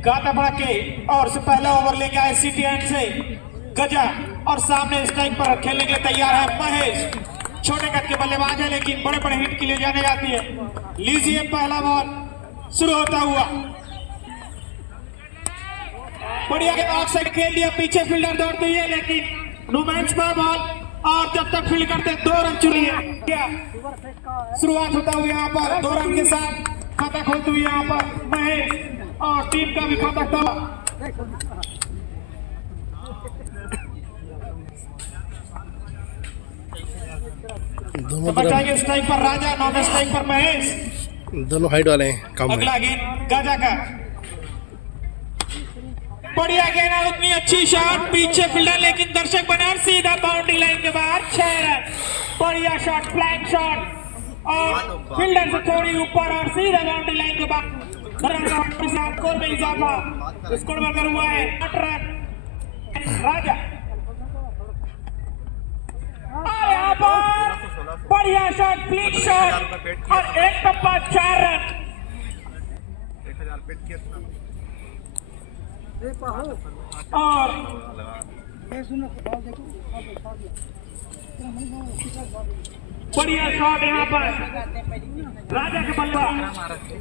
गाता बड़ा के और से पहला ओवर लेके आए सिटी एंड से गजा और सामने स्ट्राइक पर खेलने के लिए तैयार है महेश। छोटे कद के बल्लेबाज है लेकिन बड़े बड़े हिट के लिए जाने जाती है। लीजिए पहला बॉल शुरू होता हुआ। बढ़िया के ऑफ साइड खेल दिया, पीछे फील्डर दौड़ती है लेकिन नो मैच पर बॉल और जब तक फील्ड करते 2 रन चुनिए। क्या शुरुआत होता हुआ यहाँ पर 2 रन के साथ खाता खोलते हुए यहाँ पर महेश और टीम का भी खाता खोला। बचाएंगे स्ट्राइक पर राजा, नॉन स्ट्राइक पर महेश, दोनों हाइट वाले हैं। कम अगला गेंद गाजा का बढ़िया गेंद है, उतनी अच्छी शॉट, पीछे फील्डर लेकिन दर्शक बना सीधा बाउंड्री लाइन के बाहर 6 रन। बढ़िया शॉट, फ्लैग शॉट और फील्डर से थोड़ी ऊपर और सीधा बाउंड्री लाइन के बाहर। स्कोर में इजाफा, स्कोर बनकर हुआ है 8 रन। राजा और यहाँ पर बढ़िया शॉट, फ्लिक शॉट और एक टप्पा 4 रन। और बढ़िया शॉट यहाँ पर राजा के बल्ला,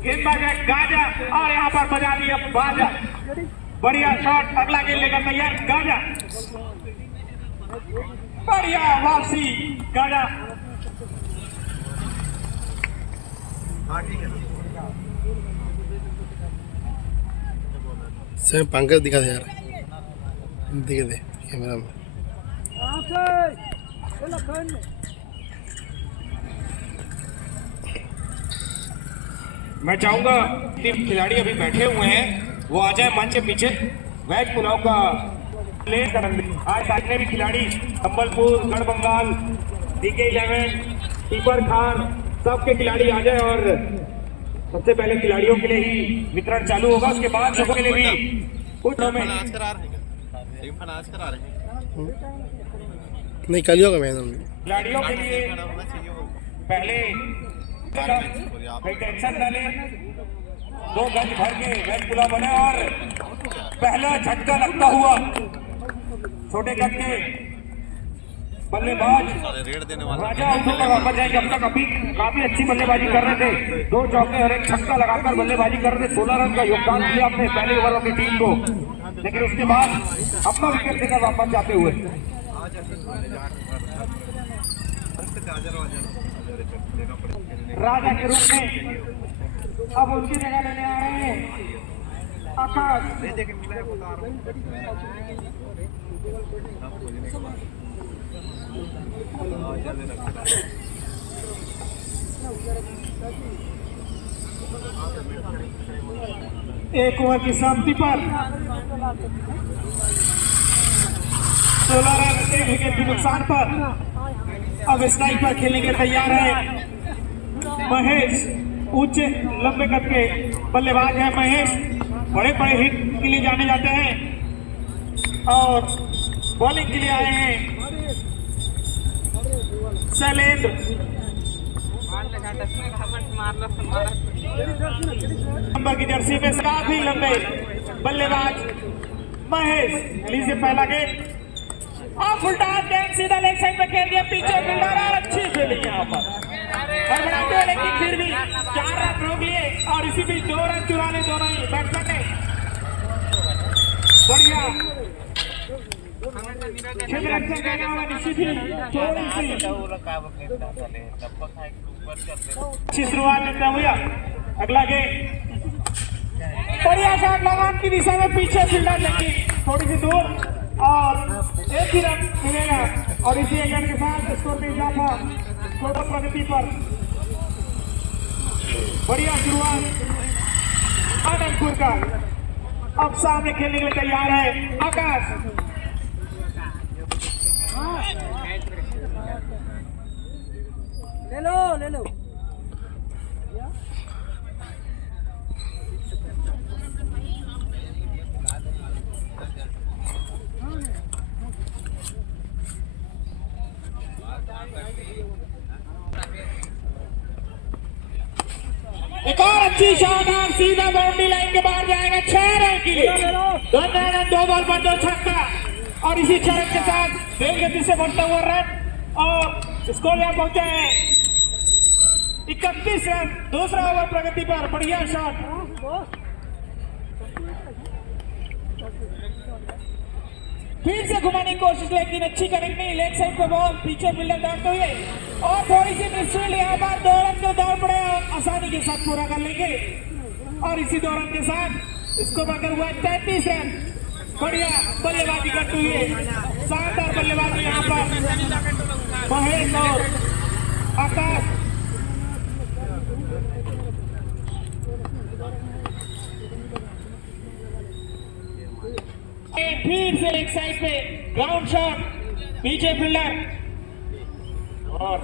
गेंदबाज है गाजा और यहाँ पर बजा दिया बाजा। बढ़िया शॉट, अगला गेंद लेकर तैयार गाजा, बढ़िया वापसी गाजा। सर पंकज दिखा दे यार, दिखा दे कैमरा में। मैं चाहूंगा टीम खिलाड़ी अभी बैठे हुए हैं वो आ जाए मंच के पीछे। वेज पुलाव का प्ले करेंगे आज साथ भी खिलाड़ी संबलपुर, गढ़ बंगाल, DK11, टीपर खान सबके खिलाड़ी आ जाए और सबसे पहले खिलाड़ियों के लिए ही वितरण चालू होगा, उसके बाद लोगों के लिए भी कुछ में नहीं कल होगा मैदान में। खिलाड़ियों के लिए पहले टेंशन डाले, 2 गज भर के वेज पुलाव बने और पहला झटका लगता हुआ छोटे कद के बल्लेबाज राजा उठकर वापस जाए। जब तक अभी काफी अच्छी बल्लेबाजी कर रहे थे, 2 चौके और 1 छक्का लगाकर बल्लेबाजी कर रहे थे, 16 रन का योगदान दिया अपने पहले ओवरों की टीम को, लेकिन उसके बाद अपना विकेट देकर वापस जाते हुए राजा के रूप में अब उनकी जगह लेने आ रहे हैं आकाश। एक ओवर की समाप्ति पर 16 रन 1 विकेट के नुकसान पर अब स्ट्राइक पर खेलने के तैयार है महेश। ऊंचे लंबे कद के बल्लेबाज है महेश, बड़े बड़े हिट के लिए जाने जाते हैं और बॉलिंग के लिए आए हैं शैलेंद्र। नंबर की जर्सी में काफी लंबे बल्लेबाज महेश। लीजिए पहला गेंद और उल्टा गेंद सीधा लेग साइड में खेल दिया, पीछे फील्डर और अच्छी फील्डिंग यहाँ पर बनाते हैं, लेकिन फिर भी 4 रन रोक लिए और इसी बीच 2 रन चुरा ले दोनों ही बैट्समैन ने। बढ़िया अच्छी शुरुआत करता हुआ अगला गेंद, बढ़िया शॉट लगान की दिशा में, पीछे फील्डर लेकिन थोड़ी सी दूर और 1 ही रन मिलेगा और इसी रन के साथ स्कोर में इजाफा टोटल प्रगति पर। बढ़िया शुरुआत आनंदपुर का, अब सामने खेलने के लिए तैयार है आकाश। ले लो एक और अच्छी शॉट और सीधा बाउंड्री लाइन के बाहर जाएगा 6 रन के लिए। 2 बॉल पर 2 छक्का और इसी 6 रन के साथ तेज गति से बढ़ता हुआ रन और स्कोर यहाँ पहुंचा है 31 रन। दूसरा ओवर प्रगति पर, बढ़िया शॉट। फिर से घुमाने की कोशिश लेकिन अच्छी कनेक्ट नहीं, लेग साइड पे बॉल, पीछे फील्डर दौड़ते हुए और थोड़ी सी मिसफील्ड, यहाँ पर 2 रन के दौड़ पड़े आसानी के साथ पूरा कर लेंगे और इसी 2 रन के साथ इसको बढ़कर हुआ 33 रन। बढ़िया बल्लेबाजी करते हुए, शानदार बल्लेबाजी यहाँ पर महेश और आकाश। फिर से एक साइड पे ग्राउंड शॉट, पीछे फील्डर और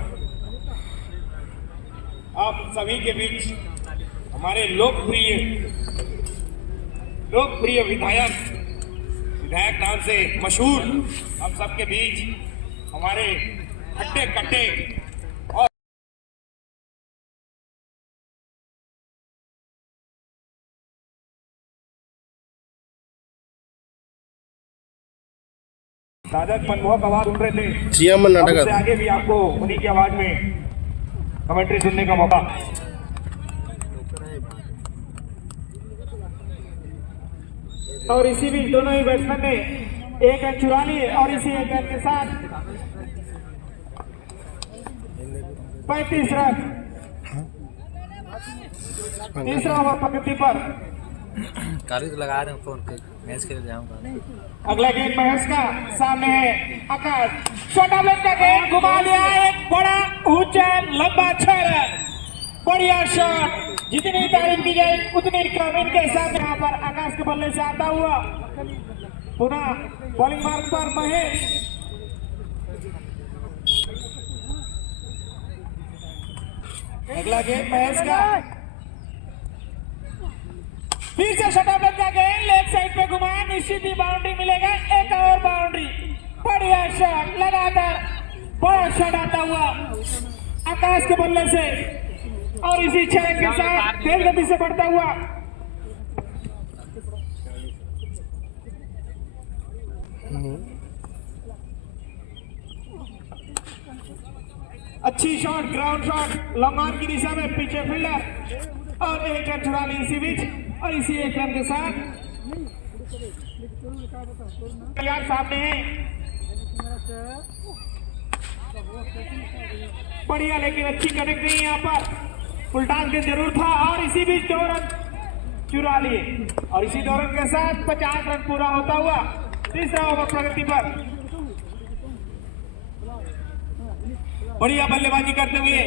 आप सभी के बीच हमारे लोकप्रिय विधायक नाम से मशहूर हम सबके बीच हमारे हट्टे कट्टे और साजद मनमोहक आवाज सुन रहे थे। जियामन नाटक उससे आगे भी आपको उन्हीं की आवाज में कमेंट्री सुनने का मौका। और इसी बीच दोनों ही बैट्समैन ने 1 रन चुरा लिए और इसी 1 रन के साथ 35 रन। तीसरा ओवर प्रगति पर, काली तो लगा रहे हैं फोन पे, मैच के लिए जाऊंगा। अगला गेंद महेश का, सामने है आकाश, छोटा लेग का गेंद घुमा दिया, एक बड़ा ऊंचा लंबा 6 रन। बढ़िया शॉट, जितनी तारीफ की जाए उतनी कम। इनके साथ यहाँ पर आकाश के बल्ले से आता हुआ पुनः बॉलिंग मार्ग पर महेश। अगला गेंद महेश का, फिर से शॉट का गेंद लेग साइड पे घुमा, निश्चित ही बाउंड्री मिलेगा, एक और बाउंड्री। बढ़िया शॉट, लगातार बड़ा शॉट आता हुआ आकाश के बल्ले से और इसी 6 रन के साथ तेज गति से बढ़ता हुआ अच्छी shot, ground shot, long on की दिशा में, पीछे फील्डर और 1 रन चुरा ली इसी बीच और इसी 1 रन के साथ यार सामने है। बढ़िया लेकिन अच्छी कनेक्ट नहीं यहाँ पर, उल्टान के जरूर था और इसी बीच 2 रन चुरा लिए और इसी 2 रन के साथ 50 रन पूरा होता हुआ तीसरा ओवर प्रगति पर। बढ़िया बल्लेबाजी करते हुए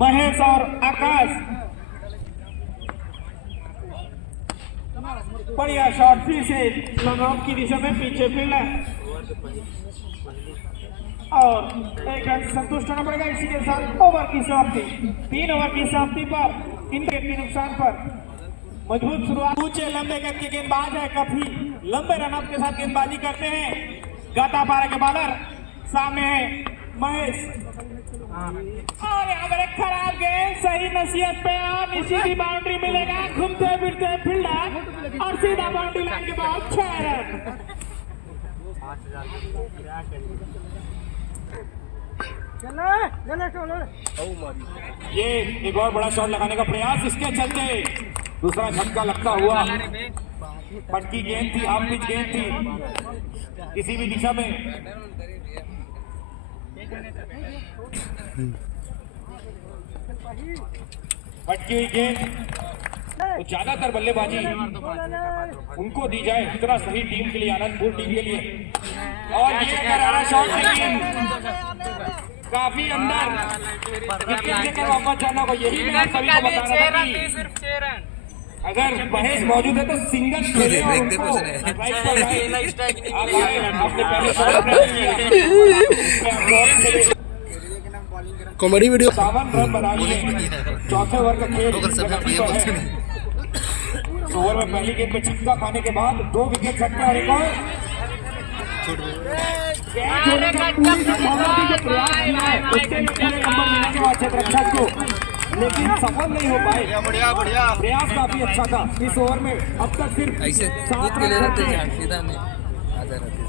महेश और आकाश, बढ़िया शॉट, फिर से लॉन्ग आउट की दिशा में, पीछे फील्डर और 1 रन संतुष्ट होना पड़ेगा। इसी के साथ ओवर की समाप्ति, 3 ओवर की समाप्ति पर इनके के नुकसान पर मजबूत शुरुआत। ऊंचे लंबे कद के गेंदबाज है, काफी लंबे रनअप के साथ गेंदबाजी करते हैं। गातापारा के बॉलर, सामने है महेश और यहाँ पर एक खराब गेंद, सही नसीहत पे और निश्चित ही बाउंड्री मिलेगा। घूमते फिरते फील्डर और सीधा बाउंड्री लाइन के बाद 6 रन। ये एक और बड़ा शॉट लगाने का प्रयास, इसके चलते दूसरा झटका लगता हुआ। पटकी गेंद थी, हाफ पिच गेंद थी, किसी भी दिशा में पटकी हुई गेंद। तो ज्यादातर बल्लेबाजी उनको दी जाए, इतना सही टीम के लिए, आनंदपुर टीम के लिए। और ये करारा शॉट, लेकिन काफी अंदर विकेट लेकर वापस जाना होगा। यही मैं सभी को बता रहा था कि अगर महेश मौजूद है तो सिंगल खेले और उनको आपने पहले कॉमेडी वीडियो 57 रन बना लिए। चौथे ओवर का खेल ओवर में पहली गेंद में छक्का खाने के बाद 2 विकेट छक्के और एक और प्रयास किया है, उसके लिए पूरे नंबर मिलने के बाद क्षेत्र रक्षक को लेकिन सफल नहीं हो पाए। बढ़िया बढ़िया प्रयास काफी अच्छा था। इस ओवर में अब तक सिर्फ ऐसे 7 कूद के ले रन रहते बचे। हैं सीधा नहीं आधा रहते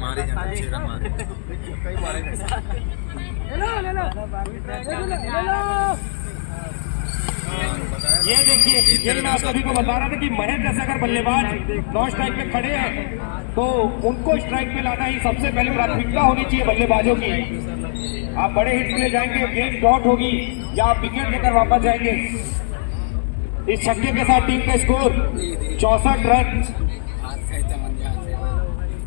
मारे जाना चेहरा मारे ये देखिए, ये मैं आप सभी को बता रहा था कि महेंद्र जैसे अगर बल्लेबाज नॉन स्ट्राइक पे खड़े हैं तो उनको स्ट्राइक पे लाना ही सबसे पहले प्राथमिकता होनी चाहिए बल्लेबाजों की। आप बड़े हिट के लिए जाएंगे, गेंद डॉट होगी या आप विकेट लेकर वापस जाएंगे। इस छक्के के साथ टीम का स्कोर 64 रन।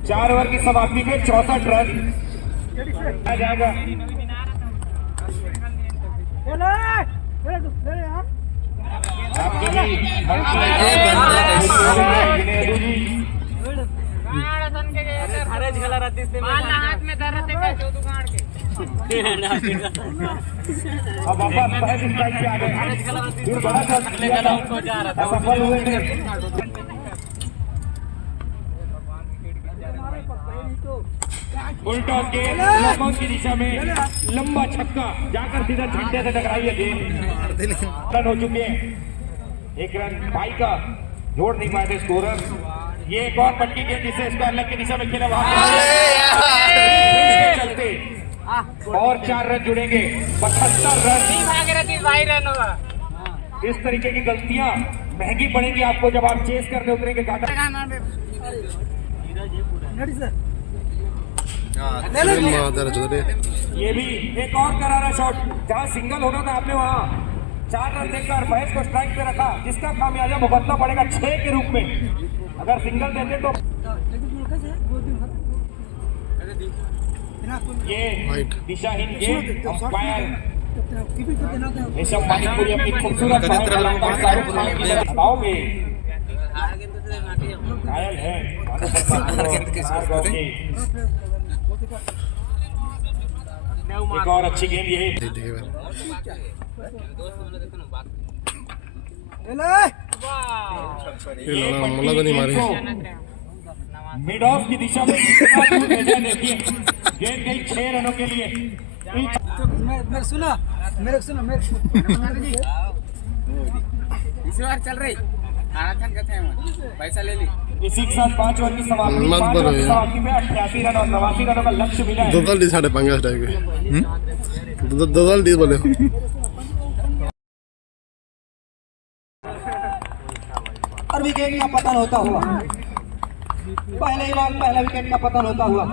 4 ओवर की समाप्ति में 64 रन आ जाएगा। आपके भी अब वापस पहले स्ट्राइक पे आ गए। फिर बड़ा सफल हुए थे। उल्टा गेंद लंबा की दिशा में लंबा छक्का जाकर सीधा झंडे से टकराई है। गेंद रन हो चुके हैं। 1 रन भाई का जोड़ नहीं पाए थे स्कोरर। ये एक और पट्टी गेंद जिसे इसको अलग की दिशा में खेला वहां चलते और 4 रन जुड़ेंगे। 75 रन होगा। इस तरीके की गलतियां महंगी पड़ेगी आपको जब आप चेस करने उतरेंगे। ये भी एक और करारा शॉट जहां सिंगल होना था, आपने वहां 4 रन देकर महेश को स्ट्राइक पे रखा, जिसका खामियाजा भुगतना पड़ेगा 6 के रूप में। अगर सिंगल देते तो ये दिशाहीन गेंद अंपायर ऋषभ मानिकपुरी अपनी खूबसूरत दबाव में घायल है। एक और अच्छी गेंद ये मला तो नहीं मारी। मिड ऑफ की दिशा में देखिए, गेंद गई 6 रनों के लिए। मेरे सुना इस बार चल रही पैसा ले ली। इसी के साथ 5 ओवर की समाप्ति। मत 5 बोलो ओवर की यार। समाप्ति में 88 रन और 89 रनों का लक्ष्य मिला है। दो डी साढ़े पंगा टाइप के दो डी बोले और विकेट का पतन होता हुआ पहले ही बार पहला विकेट का पतन होता हुआ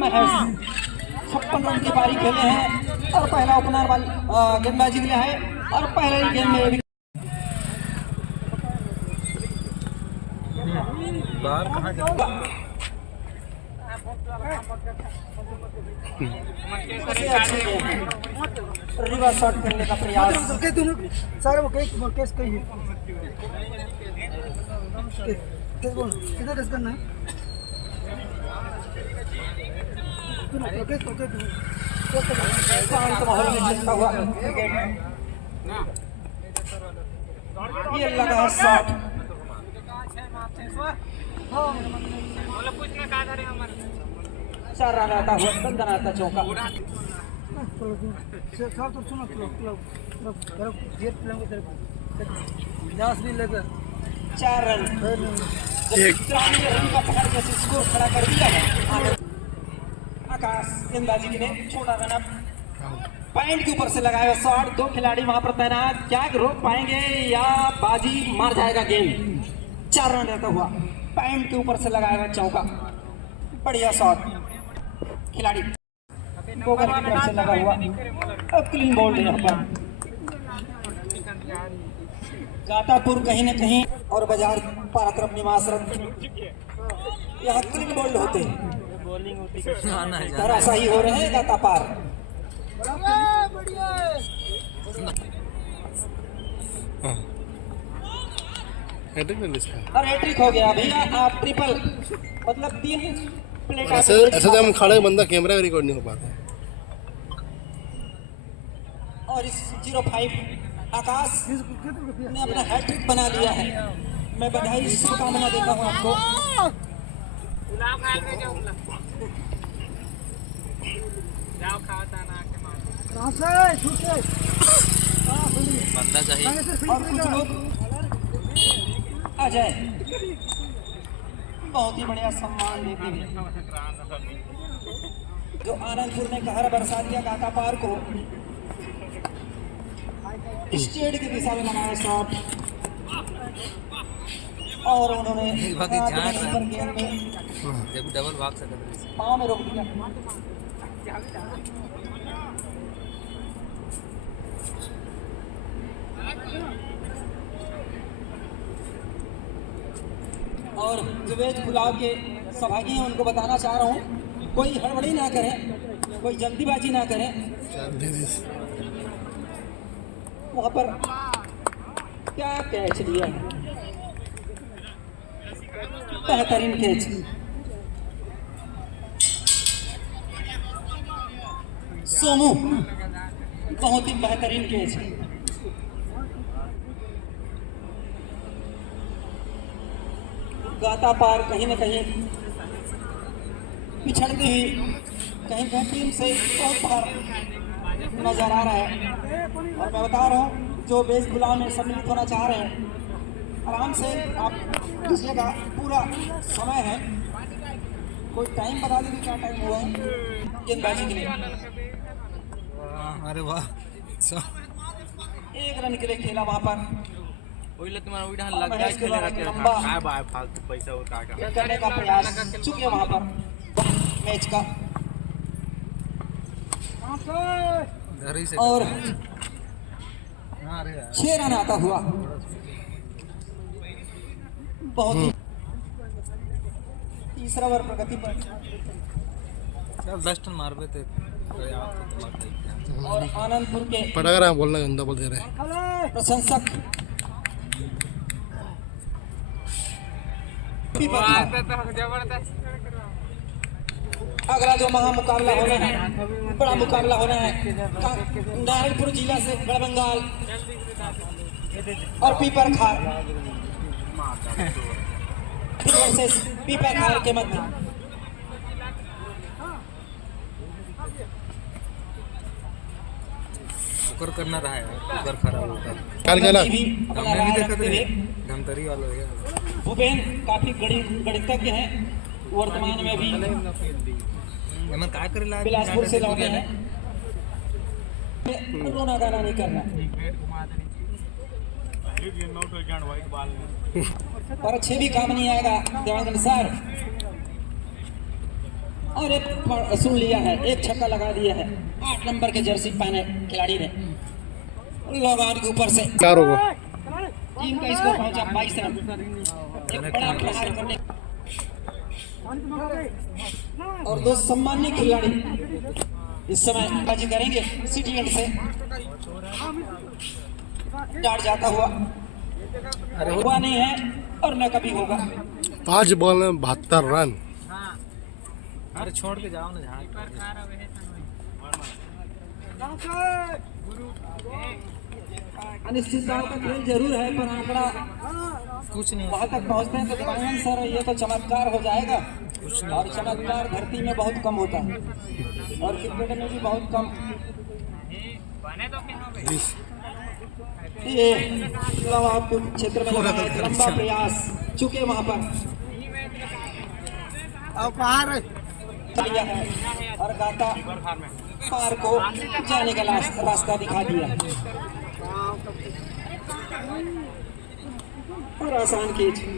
महेश 56 रन की पारी खेले हैं और पहला ओपनर वाली गेंदबाजी मिला है और पहले ही गेंद में बाहर कहाँ गया रिवर्स शॉट करने का प्रयास। सारे वो केस कही है किधर केस करना है। शांत माहौल में चलता हुआ ये लगा है शॉट। 4 रन आता हुआ बंदन आता चौका। चार रन स्कोर खड़ा कर दिया है। आकाश गेंदबाजी के लिए छोटा रन अप पॉइंट के ऊपर से लगाया शॉट। 2 खिलाड़ी वहां पर तैनात, क्या रोक पाएंगे या बाजी मार जाएगा गेंद। 4 रन रहता हुआ पॉइंट के ऊपर से लगाया चौका। बढ़िया शॉट खिलाड़ी बोगर की तरफ से लगा हुआ। अब क्लीन बोल्ड यहाँ पर गातापुर कहीं न कहीं और बाजार पारा तरफ निवासरत यहाँ क्लीन बोल्ड होते हैं। धराशायी ही हो रहे हैं गाता पार। और हैट्रिक हो गया भैया। आप ट्रिपल मतलब 3 प्लेट ऐसे जब हम खड़े बंदा कैमरा रिकॉर्ड नहीं हो पाता। और इस 05 आकाश ने अपना हैट्रिक बना लिया है। मैं बधाई शुभकामना देता हूँ आपको। बंदा चाहिए। और कुछ लोग अजय बहुत ही बढ़िया सम्मान देते हुए जो आनंदपुर ने कहर बरसा दिया काका पार को स्टेट की दिशा में लगाया शॉट और उन्होंने बाकी झाड़ रहा है। पर गेंद में जब डबल भाग सकते थे। पाँव में रोक दिया। और जो वेज पुलाव के सौभागी हैं उनको बताना चाह रहा हूँ, कोई हड़बड़ी ना करें, कोई जल्दीबाजी ना करें। वहाँ पर क्या कैच लिया है, बेहतरीन कैच। सोमू बहुत ही बेहतरीन कैच। गाता पार कहीं न कहीं पिछड़ती हुई कहीं कहीं टीम से बहुत बाहर नजर आ रहा है। और मैं बता रहा हूँ जो बेस गुलाम में सम्मिलित होना चाह रहे हैं आराम से आप लीजिएगा, पूरा समय है। कोई टाइम बता दीजिए क्या टाइम हुआ है गेंदबाजी के लिए। अरे वाह 1 रन के लिए खेला वहाँ पर। तुम्हारा और महेश के द्वारा लंबा फालतू पैसा और काका करने का प्रयास चुके वहाँ पर मैच का। घर ही से और अरे यार 6 रन आता हुआ बहुत ही तीसरा ओवर प्रगति पर। चल 10 टन मार पे थे तो यार तो बात नहीं। और आनंदपुर के पटक रहा है, बोलना गंदा बोल दे रहे हैं। प्रशंसक अगला जो महामुकाबला होना है, बड़ा मुकाबला होना है नारायणपुर जिला से गढ़बंगाल और पीपर खार वर्सेस पीपर खार के मध्य। कुकर करना रहा है कुकर खराब होता है। काल गेला भी अपना हमने भी राय देखा रखते हुए था धमतरी वाला है। भूपेन काफी गणितज्ञ हैं, वर्तमान में भी एमन काय करेला बिलासपुर से लौटे हैं। रोना गाना नहीं करना पर अच्छे भी काम नहीं आएगा देवांगन सर। और एक सुन लिया है, एक छक्का लगा दिया है 8 नंबर के जर्सी पहने खिलाड़ी ने लॉग के ऊपर से। क्या रोको टीम का स्कोर पहुंचा 22 रन। एक बड़ा प्रहार करने और 2 सम्मानित खिलाड़ी इस समय बाजी करेंगे। सिटी एंड से डाट जाता हुआ हुआ नहीं है और न कभी होगा। 5 बॉल में 72 रन। अरे छोड़ के जाओ ना जहाँ अनिश्चितताओं का खेल जरूर है पर आंकड़ा कुछ नहीं वहां तक पहुंचते हैं तो दिवांगन सर ये तो चमत्कार हो जाएगा। और चमत्कार धरती में बहुत कम होता है और क्रिकेट में भी बहुत कम। ये आपके क्षेत्र में लगा एक लंबा प्रयास चुके वहां पर है और गाता पार को जाने का रास्ता दिखा दिया और आसान कीजिए।